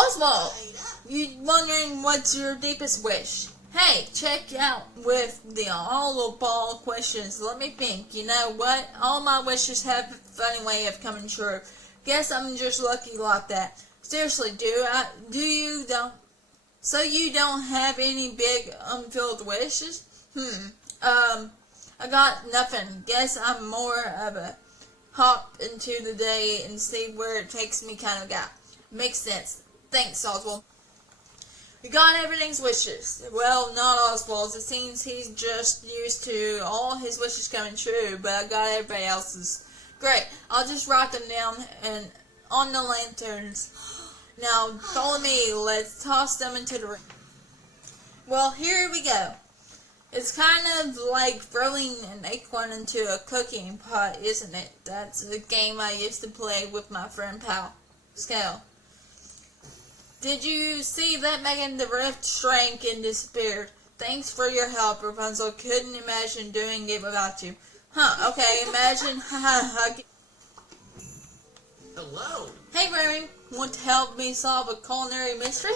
Oswald, you wondering what's your deepest wish? Hey, check out with the all ball questions. Let me think. You know what? All my wishes have a funny way of coming true. Guess I'm just lucky like that. Seriously, do you don't? So you don't have any big unfulfilled wishes? I got nothing. Guess I'm more of a hop into the day and see where it takes me kind of guy. Makes sense. Thanks, Oswald. You got everything's wishes. Well, not Oswald's. It seems he's just used to all his wishes coming true, but I got everybody else's. Great. I'll just write them down and on the lanterns. Now, follow me. Let's toss them into the ring. Well, here we go. It's kind of like throwing an acorn into a cooking pot, isn't it? That's a game I used to play with my friend Pal. Scale. Did you see that, Megan? The rift shrank and disappeared. Thanks for your help, Rapunzel. Couldn't imagine doing it without you. Huh, okay, imagine. Hello. Hey, Browning. Want to help me solve a culinary mystery?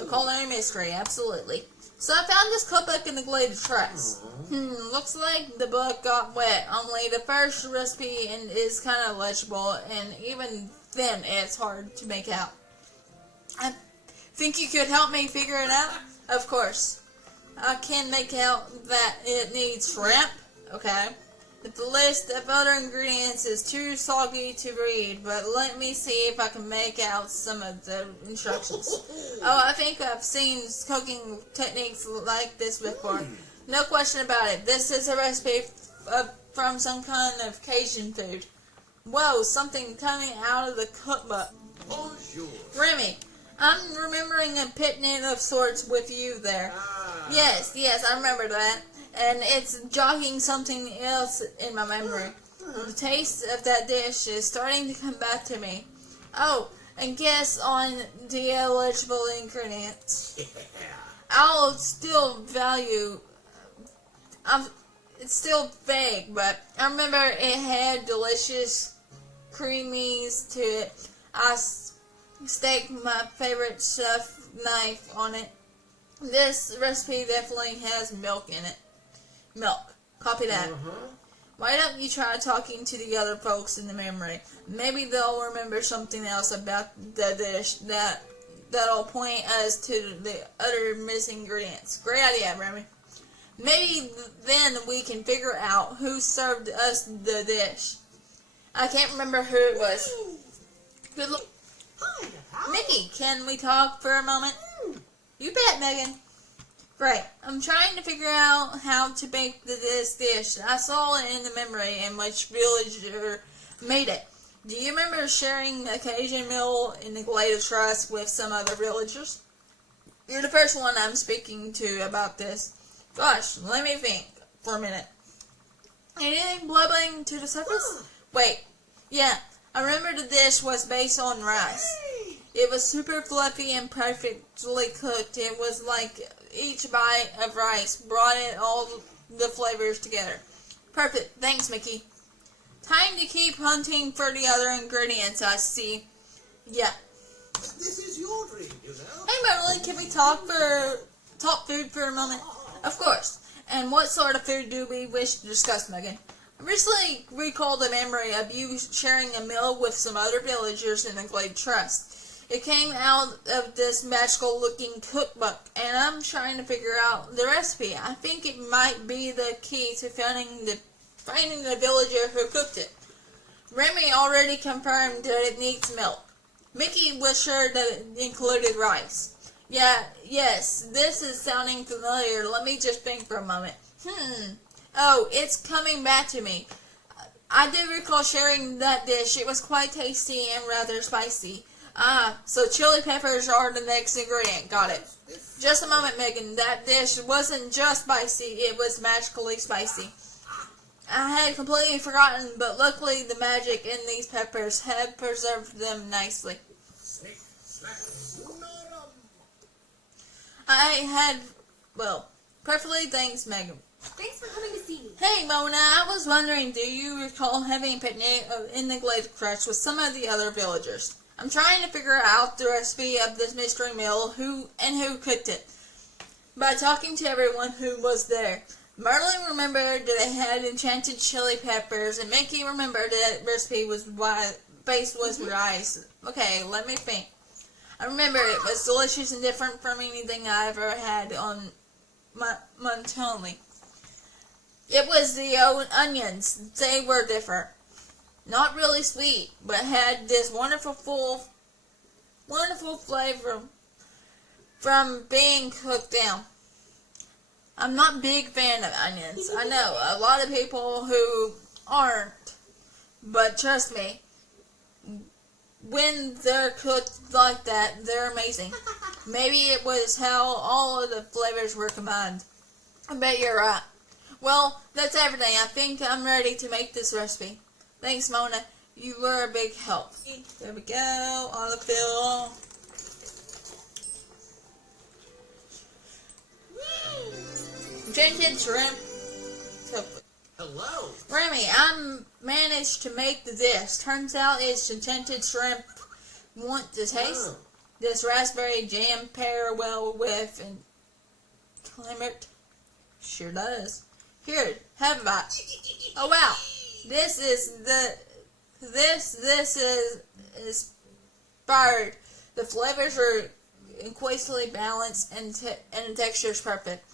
A culinary mystery, absolutely. So I found this cookbook in the glade of tracks. Looks like the book got wet. Only the first recipe is kind of legible, and even then it's hard to make out. I think you could help me figure it out? Of course. I can make out that it needs shrimp. Okay. The list of other ingredients is too soggy to read, but let me see if I can make out some of the instructions. Oh, I think I've seen cooking techniques like this before. No question about it. This is a recipe from some kind of Cajun food. Whoa, something coming out of the cookbook. Bonjour. Remy, I'm remembering a picnic of sorts with you there. Yes, I remember that. And it's jogging something else in my memory. The taste of that dish is starting to come back to me. Oh, and guess on the eligible ingredients. I'll still it's still vague, but I remember it had delicious creamies to it. I staked my favorite chef knife on it. This recipe definitely has milk in it. Milk. Copy that. Why don't you try talking to the other folks in the memory? Maybe they'll remember something else about the dish that'll point us to the other missing ingredients. Great idea, Remy. Maybe then we can figure out who served us the dish. I can't remember who it was. Good luck. Mickey, can we talk for a moment? You bet, Megan. Great. I'm trying to figure out how to make this dish. I saw it in the memory and which villager made it. Do you remember sharing a Cajun meal in the glade of trust with some other villagers? You're the first one I'm speaking to about this. Gosh, let me think for a minute. Anything bubbling to the surface? Wait. Yeah, I remember the dish was based on rice. It was super fluffy and perfectly cooked. It was like each bite of rice brought in all the flavors together. Perfect. Thanks, Mickey. Time to keep hunting for the other ingredients, I see. Yeah. This is your dream, you know. Hey, Marilyn, can we talk food for a moment? Of course. And what sort of food do we wish to discuss, Megan? I recently recalled a memory of you sharing a meal with some other villagers in the Glade Trust. It came out of this magical-looking cookbook, and I'm trying to figure out the recipe. I think it might be the key to finding the villager who cooked it. Remy already confirmed that it needs milk. Mickey was sure that it included rice. Yes, this is sounding familiar. Let me just think for a moment. Oh, it's coming back to me. I do recall sharing that dish. It was quite tasty and rather spicy. So chili peppers are the next ingredient. Got it. Just a moment, Megan. That dish wasn't just spicy, it was magically spicy. I had completely forgotten, but luckily the magic in these peppers had preserved them nicely. Perfectly thanks, Megan. Thanks for coming to see me. Hey, Mona, I was wondering, do you recall having a picnic in the Glade Crush with some of the other villagers? I'm trying to figure out the recipe of this mystery meal, who cooked it, by talking to everyone who was there. Merlin remembered that it had enchanted chili peppers, and Mickey remembered that recipe was base was rice. Okay, let me think. I remember it was delicious and different from anything I ever had on Montoni. It was the onions. They were different. Not really sweet, but had this wonderful flavor from being cooked down. I'm not a big fan of onions. I know a lot of people who aren't, but trust me, when they're cooked like that, they're amazing. Maybe it was how all of the flavors were combined. I bet you're right. Well, that's everything. I think I'm ready to make this recipe. Thanks, Mona. You were a big help. There we go. Autofill. Enchanted shrimp. Hello. Remy, I managed to make the dish. Turns out it's enchanted shrimp. Want to taste? Oh. This raspberry jam pair well with and climate. Sure does. Here, have a bite. Oh wow. This is inspired. The flavors are equally balanced and the texture is perfect.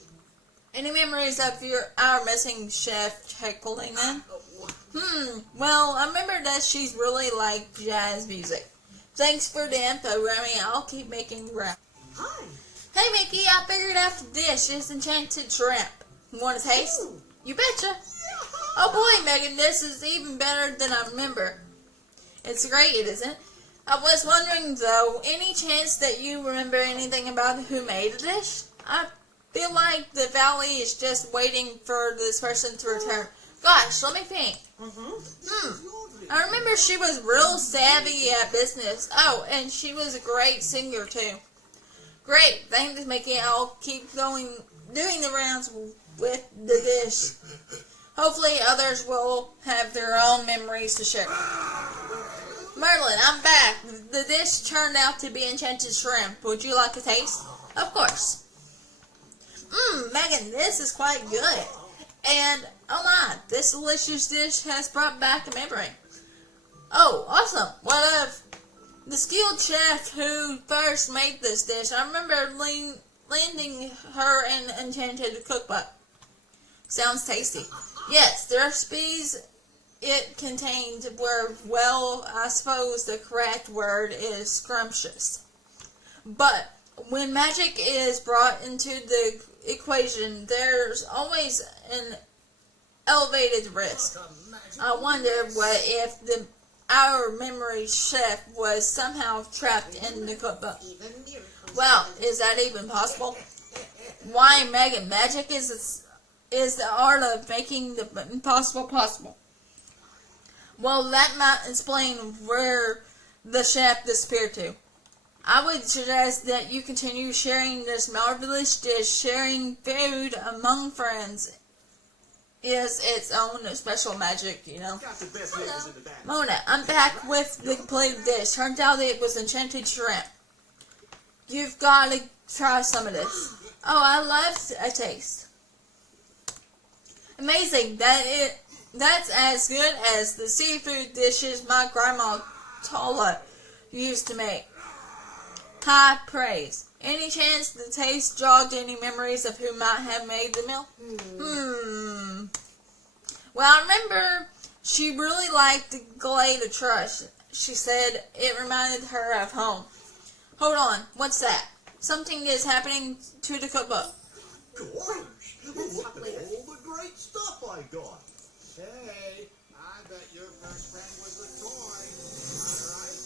Any memories of our missing chef, Jacqueline? Well, I remember that she's really like jazz music. Thanks for the info, Remy. I'll keep making rap. Hi. Hey, Mickey, I figured out the dish. It's enchanted shrimp. Want to taste? Ooh. You betcha. Oh boy, Megan, this is even better than I remember. It's great, isn't it? I was wondering, though, any chance that you remember anything about who made the dish? I feel like the valley is just waiting for this person to return. Gosh, let me think. I remember she was real savvy at business. Oh, and she was a great singer, too. Great. Thanks, Mickey. I'll keep doing the rounds with the dish. Hopefully others will have their own memories to share. Merlin, I'm back. The dish turned out to be enchanted shrimp. Would you like a taste? Of course. Megan, this is quite good. And, oh my, this delicious dish has brought back a memory. Oh, awesome. What of the skilled chef who first made this dish? I remember lending her an enchanted cookbook. Sounds tasty. Yes, the recipes it contained were, well, I suppose the correct word is scrumptious. But when magic is brought into the equation, there's always an elevated risk. I wonder what if our memory chef was somehow trapped in the cookbook. Well, is that even possible? Why, Megan, magic is the art of making the impossible possible. Well, that might explain where the chef disappeared to. I would suggest that you continue sharing this marvelous dish. Sharing food among friends is its own special magic, you know. Hello. Mona, I'm back with the complete dish. Turns out it was enchanted shrimp. You've got to try some of this. Oh, I love a taste. Amazing. That's as good as the seafood dishes my grandma Tola used to make. High praise. Any chance the taste jogged any memories of who might have made the meal? Well, I remember she really liked the Glade of Trust. She said it reminded her of home. Hold on, what's that? Something is happening to the cookbook. Gosh, look at all the great stuff I got. Hey, I bet your first friend was a toy. Am I right?